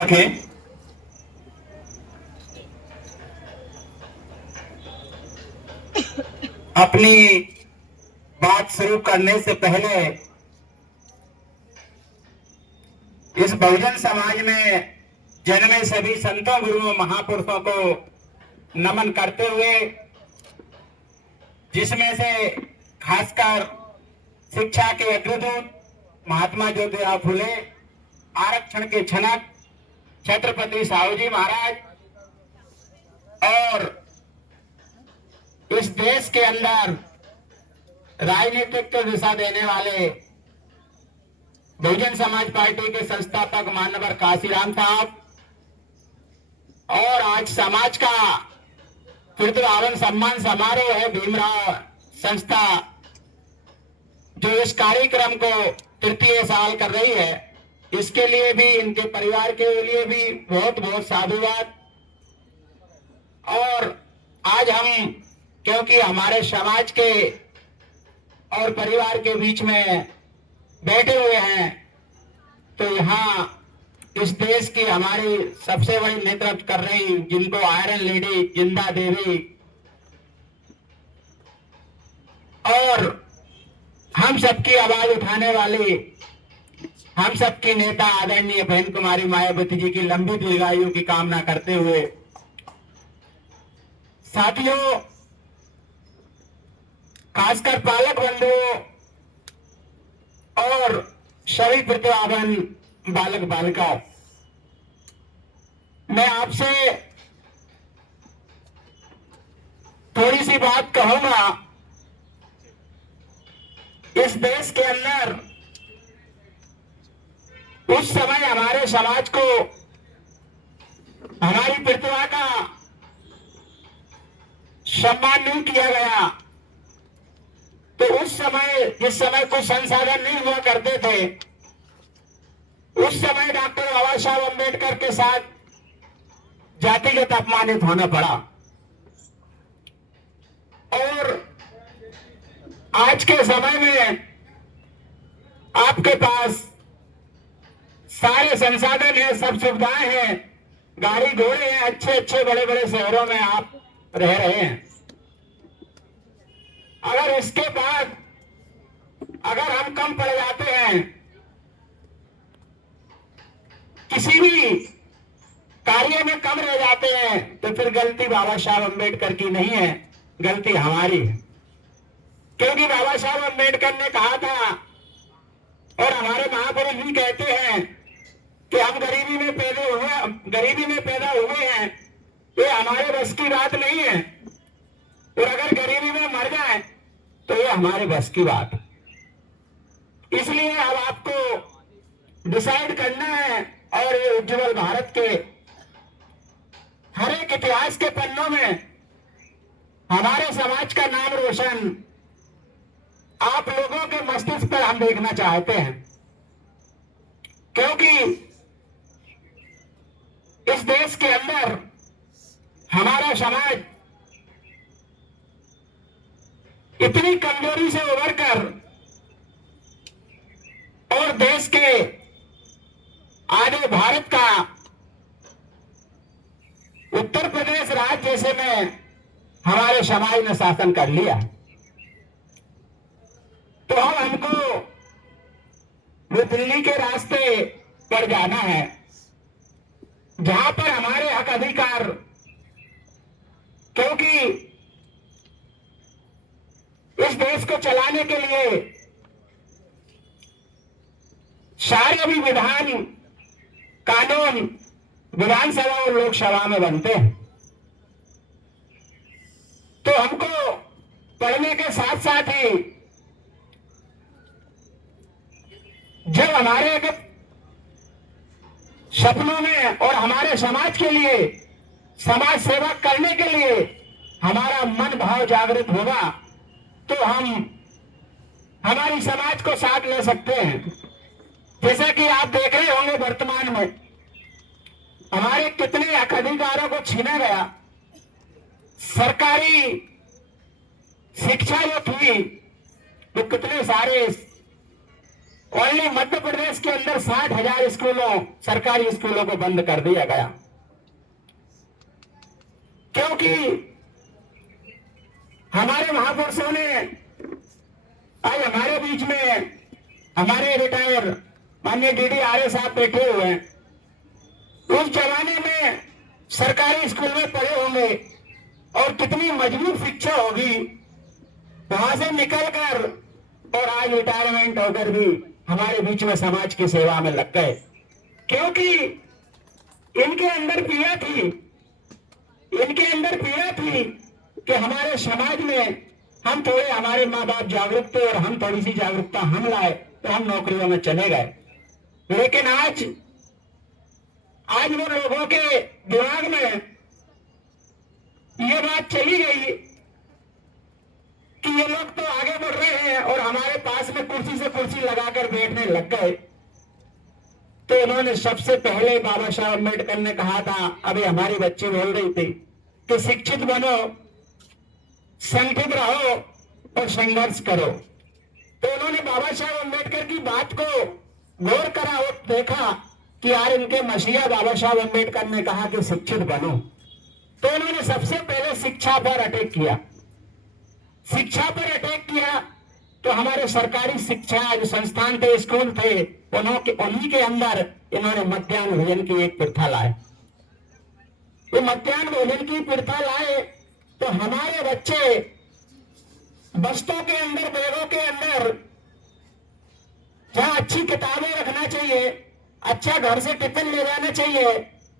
रखें। अपनी बात शुरू करने से पहले इस बहुजन समाज में जन्मे सभी संतों गुरुओं महापुरुषों को नमन करते हुए, जिसमें से खासकर शिक्षा के अग्रदूत महात्मा ज्योतिराव फुले, आरक्षण के जनक छत्रपति साहूजी महाराज और इस देश के अंदर राजनीतिक को दिशा देने वाले बहुजन समाज पार्टी के संस्थापक मानवर काशीराम साहब और आज समाज का प्रतिभावन सम्मान समारोह है भीमराव संस्था, जो इस कार्यक्रम को तृतीय साल कर रही है, इसके लिए भी, इनके परिवार के लिए भी बहुत बहुत साधुवाद। और आज हम, क्योंकि हमारे समाज के और परिवार के बीच में बैठे हुए हैं, तो यहाँ इस देश की हमारी सबसे बड़ी नेतृत्व कर रही, जिनको आयरन लेडी जिंदा देवी और हम सबकी आवाज उठाने वाली, हम सबकी नेता आदरणीय बहन कुमारी मायावती जी की लंबी दीर्घायु की कामना करते हुए, साथियों, खासकर पालक बंधुओं और सभी प्रतिभावान बालक बालिकाओं, मैं आपसे थोड़ी सी बात कहूंगा। इस देश के अंदर उस समय हमारे समाज को हमारी प्रतिभा का सम्मान नहीं किया गया, तो उस समय, जिस समय कुछ संसाधन नहीं हुआ करते थे, उस समय डॉक्टर बाबा साहब अम्बेडकर के साथ जातिगत अपमानित होना पड़ा। और आज के समय में आपके पास सारे संसाधन है, सब सुविधाएं हैं, गाड़ी घोड़े हैं, अच्छे अच्छे बड़े बड़े शहरों में आप रह रहे हैं। अगर इसके बाद अगर हम कम पड़ जाते हैं, किसी भी कार्य में कम रह जाते हैं, तो फिर गलती बाबा साहब अम्बेडकर की नहीं है, गलती हमारी है। क्योंकि बाबा साहब अम्बेडकर ने कहा था, और हमारे महापुरुष भी कहते हैं कि हम गरीबी में पैदा हुए हैं, ये हमारे बस की बात नहीं है, और अगर गरीबी में मर जाए तो ये हमारे बस की बात है। इसलिए अब आपको डिसाइड करना है, और ये उज्जवल भारत के हर एक इतिहास के पन्नों में हमारे समाज का नाम रोशन आप लोगों के मस्तिष्क पर हम देखना चाहते हैं। क्योंकि इस देश के अंदर हमारा समाज इतनी कमजोरी से उभरकर और देश के आधे भारत का उत्तर प्रदेश राज्य जैसे में हमारे समाज ने शासन कर लिया, तो हमको वो दिल्ली के रास्ते पर जाना है, जहां पर हमारे हक अधिकार, क्योंकि इस देश को चलाने के लिए सारे भी विधान कानून विधानसभा और लोकसभा में बनते हैं, तो हमको पढ़ने के साथ साथ ही जब हमारे सपनों में और हमारे समाज के लिए, समाज सेवा करने के लिए हमारा मन भाव जागृत होगा, तो हम हमारी समाज को साथ ले सकते हैं। जैसा कि आप देख रहे होंगे वर्तमान में हमारे कितने हक अधिकारों को छीना गया। सरकारी शिक्षा जो थी, वो कितने सारे ओनली मध्य प्रदेश के अंदर 60,000 स्कूलों, सरकारी स्कूलों को बंद कर दिया गया, क्योंकि हमारे महापुरुषों ने, आज हमारे बीच में हमारे रिटायर माननीय डीडी आर्य साहब बैठे हुए हैं, उस जमाने में सरकारी स्कूल में पढ़े होंगे और कितनी मजबूत शिक्षा होगी, वहां से निकलकर और आज रिटायरमेंट होकर भी हमारे बीच में समाज की सेवा में लग गए, क्योंकि इनके अंदर पीड़ा थी, इनके अंदर पीड़ा थी कि हमारे समाज में हम थोड़े, हमारे माँ बाप जागरूक थे और हम थोड़ी सी जागरूकता हम लाए तो हम नौकरियों में चले गए। लेकिन आज वो लोगों के दिमाग में ये बात चली गई कि ये लोग तो आगे बढ़ रहे हैं और हमारे पास में कुर्सी से कुर्सी लगाकर बैठने लग गए। तो उन्होंने सबसे पहले बाबा साहब अम्बेडकर ने कहा था, अभी हमारी बच्ची बोल रही थी कि शिक्षित बनो, संगठित रहो और संघर्ष करो। तो उन्होंने बाबा साहब अम्बेडकर की बात को गौर करा और देखा कि यार इनके मसीहा बाबा साहब अम्बेडकर ने कहा कि शिक्षित बनो, तो उन्होंने सबसे पहले शिक्षा पर अटैक किया। शिक्षा पर अटैक किया तो हमारे सरकारी शिक्षा जो संस्थान थे, स्कूल थे, उन्हीं के अंदर इन्होंने मध्याह्न भोजन की एक प्रथा लाए। वो मध्याह्न भोजन की प्रथा लाए तो हमारे बच्चे बस्तों के अंदर, बैगों के अंदर जहां अच्छी किताबें रखना चाहिए, अच्छा घर से टिफिन ले जाना चाहिए,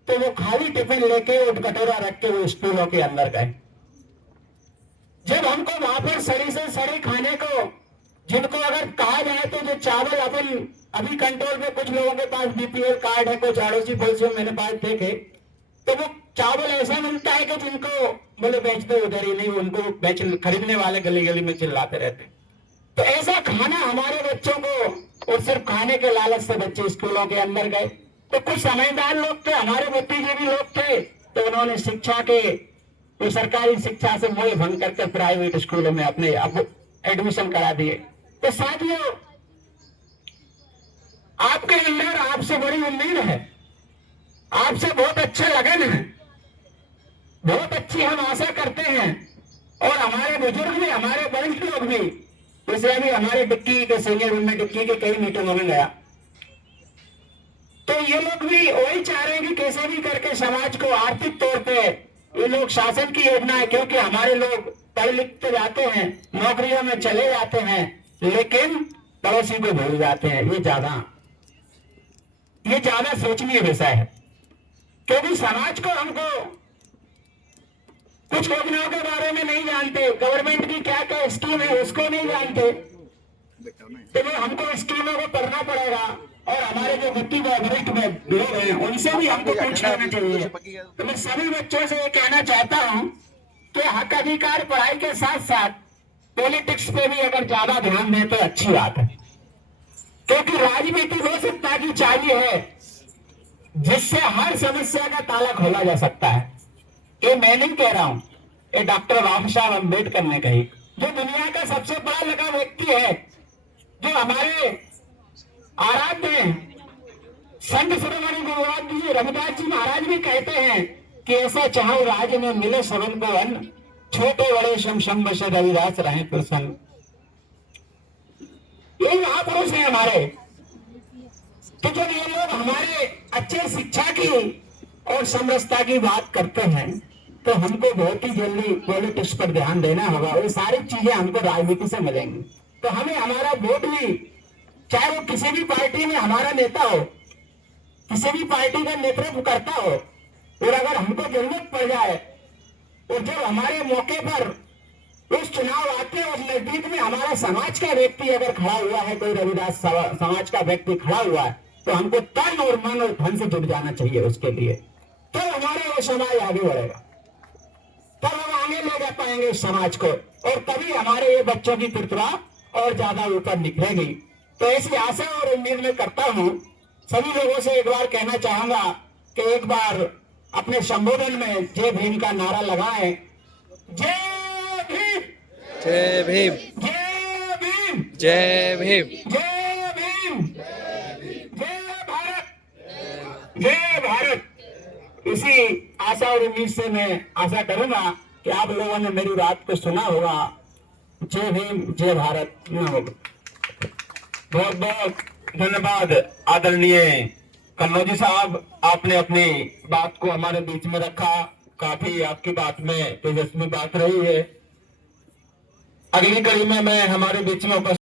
तो वो खाली टिफिन लेके उठ कटोरा रख के वो स्कूलों के अंदर गए। जब हमको वहां पर सड़ी से सड़ी खाने को, जिनको अगर कहा जाए तो जो चावल अपन अभी कंट्रोल में, कुछ लोगों के पास बीपीएल कार्ड है, कुछ अड़ोसी पड़ोसियों मैंने पास देखे, तो वो चावल ऐसा मिलता है कि जिनको बोले बेचते उधर ही नहीं, उनको बेच खरीदने वाले गली गली में चिल्लाते रहते। तो ऐसा खाना हमारे बच्चों को, और सिर्फ खाने के लालच से बच्चे स्कूलों के अंदर गए। तो कुछ समझदार लोग थे, हमारे भतीजे भी लोग थे, तो उन्होंने शिक्षा के, तो सरकारी शिक्षा से मोह भंग करके प्राइवेट स्कूलों में अपने अब एडमिशन करा दिए। तो साथियों, आपके अंदर आपसे बड़ी उम्मीद है, आपसे बहुत अच्छा लगन है, बहुत अच्छी हम आशा करते हैं, और हमारे बुजुर्ग भी, हमारे वरिष्ठ लोग भी, जैसे अभी हमारे डिक्की के सीनियर में डिक्की के कई मीटिंगों में गया, तो ये लोग भी वही चाह रहे हैं कि कैसे भी करके समाज को आर्थिक तौर पे ये लोग शासन की योजना है, क्योंकि हमारे लोग पढ़ लिख तो जाते हैं, नौकरियों में चले जाते हैं, लेकिन पड़ोसी को भूल जाते हैं। ये ज्यादा सोचनीय विषय है, क्योंकि समाज को, हमको कुछ योजनाओं के बारे में नहीं जानते, गवर्नमेंट की क्या क्या स्कीम है उसको नहीं जानते, तो हमको स्कीमों को पढ़ना पड़ेगा, और हमारे जो बुद्धि वरिष्ठ लोग हैं उनसे भी हमको पूछ लेना चाहिए। तो मैं सभी बच्चों से ये कहना चाहता हूँ कि हक अधिकार पढ़ाई के साथ साथ पॉलिटिक्स पे भी अगर ज्यादा ध्यान दें तो अच्छी बात है, क्योंकि राजनीति वो सत्ता की चाबी है जिससे हर समस्या का ताला खोला जा सकता है। ये मैं नहीं कह रहा हूं, ये डॉक्टर बाबा साहब अम्बेडकर ने कही, जो दुनिया का सबसे बड़ा लगा व्यक्ति है, जो हमारे आराध्य हैं, संत शिरोमणि गुरुदेव जी रविदास जी महाराज भी कहते हैं कि ऐसा चाहो राज्य में मिले सबन को अन्न, छोटे बड़े शम बशे रविदास रहे प्रसन्न। ये महापुरुष है हमारे। तो जब ये लोग हमारे अच्छे शिक्षा की और समरसता की बात करते हैं, तो हमको बहुत ही जल्दी पॉलिटिक्स पर ध्यान देना होगा। वो सारी चीजें हमको राजनीति से मिलेंगी, तो हमें हमारा वोट भी, चाहे वो किसी भी पार्टी में हमारा नेता हो, किसी भी पार्टी का नेतृत्व करता हो, और अगर हमको जरूरत पड़ जाए और जब हमारे मौके पर उस चुनाव आते हैं, उस नजदीक में हमारा समाज का व्यक्ति अगर खड़ा हुआ है, कोई रविदास समाज का व्यक्ति खड़ा हुआ है, तो हमको तन और मन और धन से जुट जाना चाहिए उसके लिए। तो हमारा वो समाज आगे बढ़ेगा, तब हम आगे ले जा पाएंगे उस समाज को, और तभी हमारे ये बच्चों की प्रतिभा और ज्यादा ऊपर निखरेगी। तो ऐसी आशा और उम्मीद में करता हूं। सभी लोगों से एक बार कहना चाहूंगा कि एक बार अपने संबोधन में जय भीम का नारा लगाएं। जय भीम, जय भीम, जय भीम, जय भीम, जय भीम। इसी आशा और उम्मीद से मैं आशा करूंगा कि आप लोगों ने मेरी बात को सुना होगा। जय भीम, जय भारत। बहुत बहुत धन्यवाद आदरणीय कन्नौजी साहब, आपने अपनी बात को हमारे बीच में रखा। काफी आपकी बात में तेजस्वी बात रही है। अगली कड़ी में मैं हमारे बीच में उपस्थित